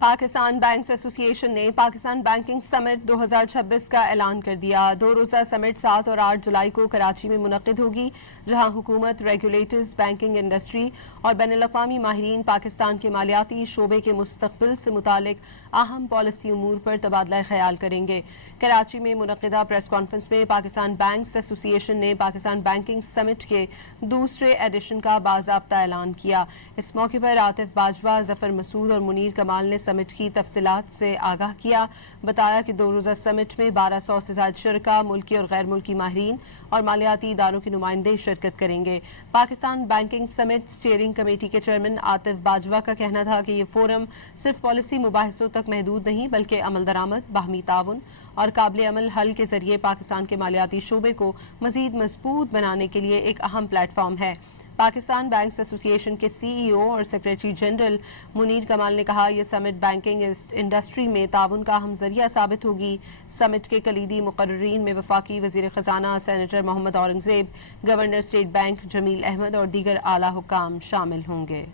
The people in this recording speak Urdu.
پاکستان بینکس ایسوسی ایشن نے پاکستان بینکنگ سمٹ 2026 کا اعلان کر دیا۔ 2 روزہ سمٹ 7 اور 8 جولائی کو کراچی میں منعقد ہوگی، جہاں حکومت، ریگولیٹرز، بینکنگ انڈسٹری اور بین الاقوامی ماہرین پاکستان کے مالیاتی شعبے کے مستقبل سے متعلق اہم پالیسی امور پر تبادلہ خیال کریں گے۔ کراچی میں منعقدہ پریس کانفرنس میں پاکستان بینکس ایسوسی ایشن نے پاکستان بینکنگ سمٹ کے دوسرے ایڈیشن کا باضابطہ اعلان کیا۔ اس موقع پر عاطف باجوہ، ظفر مسعود اور منیر کمال نے سمٹ کی تفصیلات سے آگاہ کیا۔ بتایا کہ 2 روزہ سمٹ میں 1200 سے زائد شرکاء، ملکی اور غیر ملکی ماہرین اور مالیاتی اداروں کے نمائندے شرکت کریں گے۔ پاکستان بینکنگ سمٹ اسٹیئرنگ کمیٹی کے چیئرمین عاطف باجوہ کا کہنا تھا کہ یہ فورم صرف پالیسی مباحثوں تک محدود نہیں بلکہ عمل درآمد، باہمی تعاون اور قابل عمل حل کے ذریعے پاکستان کے مالیاتی شعبے کو مزید مضبوط بنانے کے لیے ایک اہم پلیٹ فارم ہے۔ پاکستان بینکس ایسوسی ایشن کے CEO اور سیکریٹری جنرل منیر کمال نے کہا، یہ سمٹ بینکنگ انڈسٹری میں تعاون کا اہم ذریعہ ثابت ہوگی۔ سمٹ کے کلیدی مقررین میں وفاقی وزیر خزانہ senator Muhammad Aurangzeb, governor state bank جمیل احمد اور دیگر اعلیٰ حکام شامل ہوں گے۔